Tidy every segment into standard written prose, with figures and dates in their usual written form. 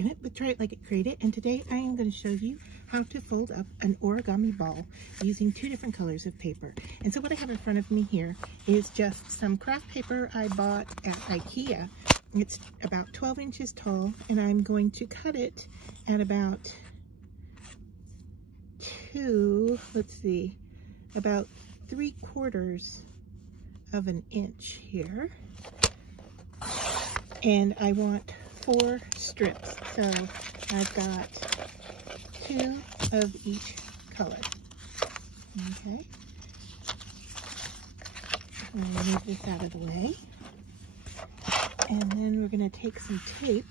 Janet with Try It Like It, Create It, and today I am going to show you how to fold up an origami ball using 2 different colors of paper. And so what I have in front of me here is just some craft paper I bought at IKEA. It's about 12 inches tall, and I'm going to cut it at about about 3/4 of an inch here. And I want 4 strips, so I've got 2 of each color. Okay, I'm going to move this out of the way, and then we're going to take some tape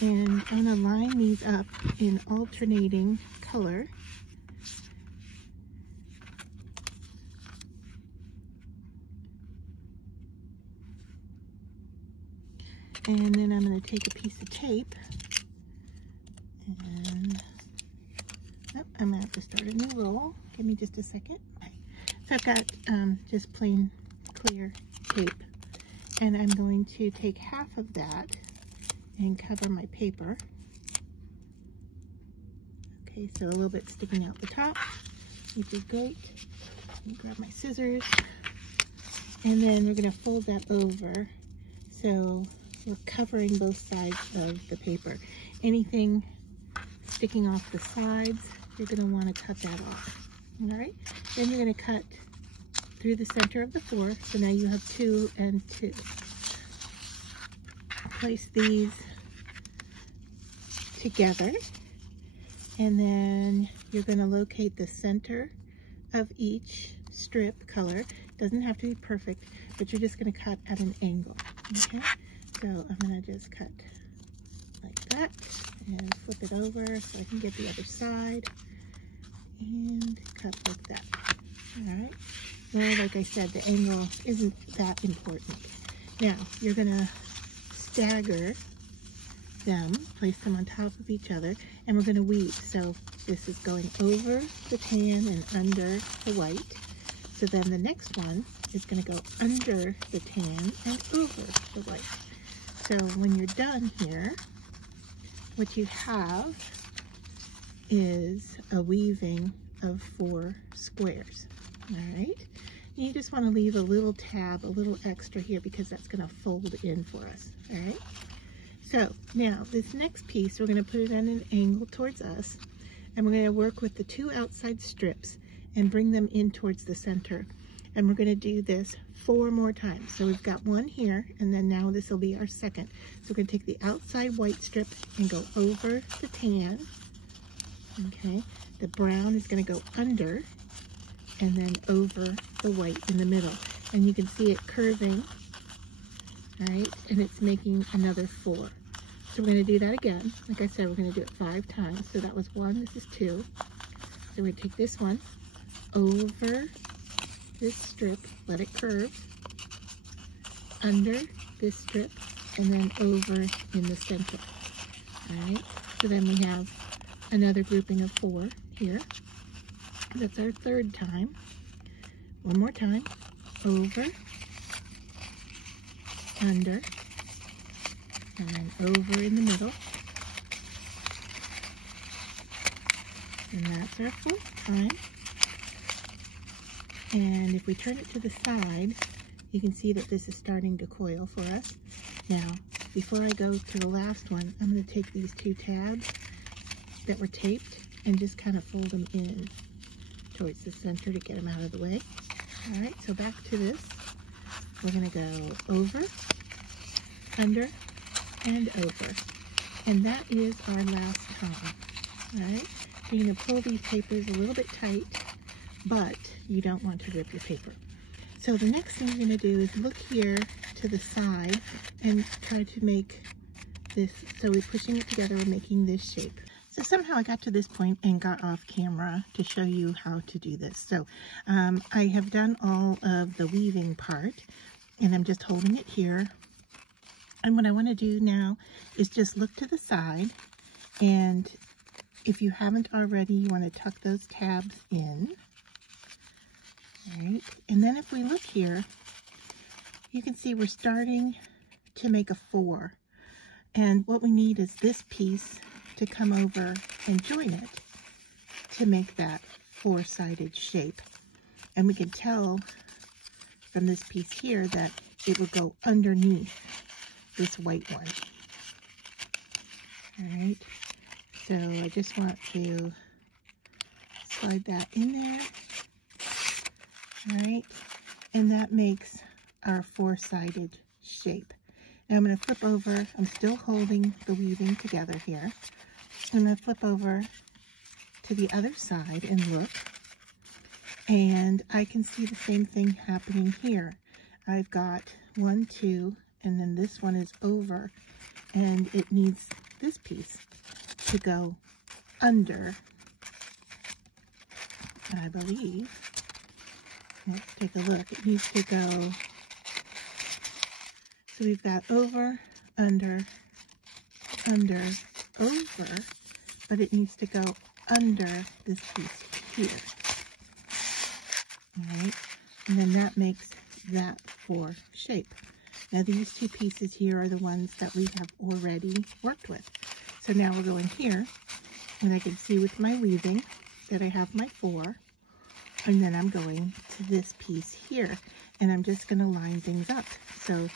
and I'm going to line these up in alternating color. And then I'm going to take a piece of tape and I'm going to have to start a new roll. Give me just a second. Okay. So I've got just plain clear tape, and I'm going to take half of that and cover my paper. Okay, so a little bit sticking out the top, which is great. Let me grab my scissors, and then we're going to fold that over so we're covering both sides of the paper. Anything sticking off the sides, you're going to want to cut that off. All right, then you're going to cut through the center of the 4, so now you have 2 and 2. Place these together, and then you're going to locate the center of each strip color. Doesn't have to be perfect, but you're just going to cut at an angle. Okay, so I'm going to just cut like that and flip it over so I can get the other side and cut like that. All right, well, like I said, the angle isn't that important. Now you're going to stagger them, place them on top of each other, and we're going to weave. So this is going over the tan and under the white. So then the next one is going to go under the tan and over the white. So when you're done here, what you have is a weaving of 4 squares. All right. You just want to leave a little tab, a little extra here, because that's going to fold in for us. All right. So now this next piece, we're going to put it at an angle towards us, and we're going to work with the 2 outside strips and bring them in towards the center. And we're going to do this 4 more times. So we've got 1 here, and then now this will be our second. So we're going to take the outside white strip and go over the tan. Okay. The brown is going to go under, and then over the white in the middle. And you can see it curving, right? And it's making another 4. So we're going to do that again. Like I said, we're going to do it 5 times. So that was 1, this is 2. So we take this one over this strip, let it curve, under this strip, and then over in the center. All right, so then we have another grouping of 4 here. That's our 3rd time. 1 more time, over, under, and then over in the middle. And that's our 4th time. And if we turn it to the side, you can see that this is starting to coil for us. Now, before I go to the last one, I'm going to take these 2 tabs that were taped and just kind of fold them in towards the center to get them out of the way. All right, so back to this. We're going to go over, under, and over. And that is our last time. All right, you're going to pull these papers a little bit tight, but you don't want to rip your paper. So the next thing you're going to do is look here to the side and try to make this, so we're pushing it together, we're making this shape. So somehow I got to this point and got off camera to show you how to do this. So I have done all of the weaving part, and I'm just holding it here. And what I want to do now is just look to the side, and if you haven't already, you want to tuck those tabs in. All right, and then if we look here, you can see we're starting to make a 4 And what we need is this piece to come over and join it to make that four-sided shape. And we can tell from this piece here that it will go underneath this white one. All right, so I just want to slide that in there. All right, and that makes our four-sided shape. Now I'm going to flip over. I'm still holding the weaving together here. I'm going to flip over to the other side and look. And I can see the same thing happening here. I've got 1, 2, and then this one is over. And it needs this piece to go under, I believe. Let's take a look. It needs to go, so we've got over, under, under, over, but it needs to go under this piece here. All right, and then that makes that four shape. Now these two pieces here are the ones that we have already worked with. So now we're going here, and I can see with my weaving that I have my four, and then I'm going to this piece here, and I'm just going to line things up. So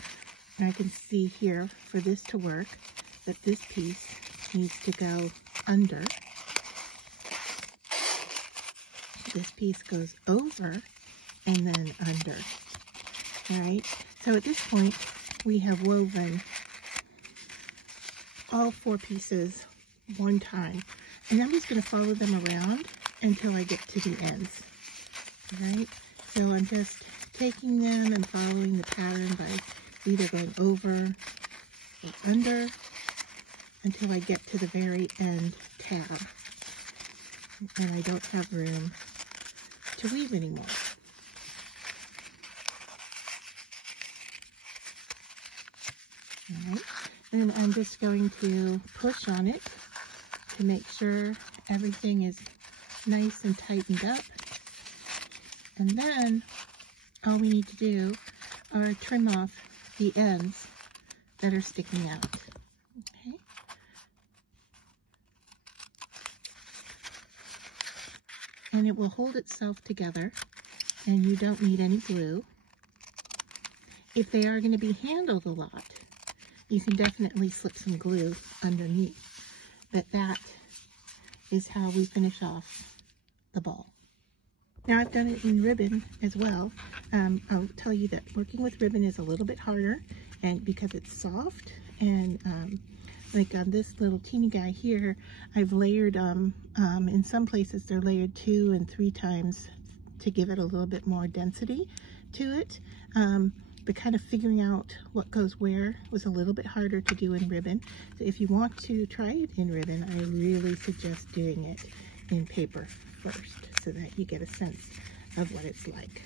I can see here for this to work that this piece needs to go under. This piece goes over and then under. All right, so at this point we have woven all four pieces one time, and I'm just going to follow them around until I get to the ends. All right, so I'm just taking them and following the pattern by either going over or under until I get to the very end tab, and I don't have room to weave anymore. All right, and I'm just going to push on it to make sure everything is nice and tightened up. And then all we need to do are trim off the ends that are sticking out. Okay. And it will hold itself together, and you don't need any glue. If they are going to be handled a lot, you can definitely slip some glue underneath. But that is how we finish off the ball. Now I've done it in ribbon as well. I'll tell you that working with ribbon is a little bit harder, and because it's soft, and like on this little teeny guy here, I've layered, in some places they're layered 2 and 3 times to give it a little bit more density to it. But kind of figuring out what goes where was a little bit harder to do in ribbon. So if you want to try it in ribbon, I really suggest doing it in paper first so that you get a sense of what it's like.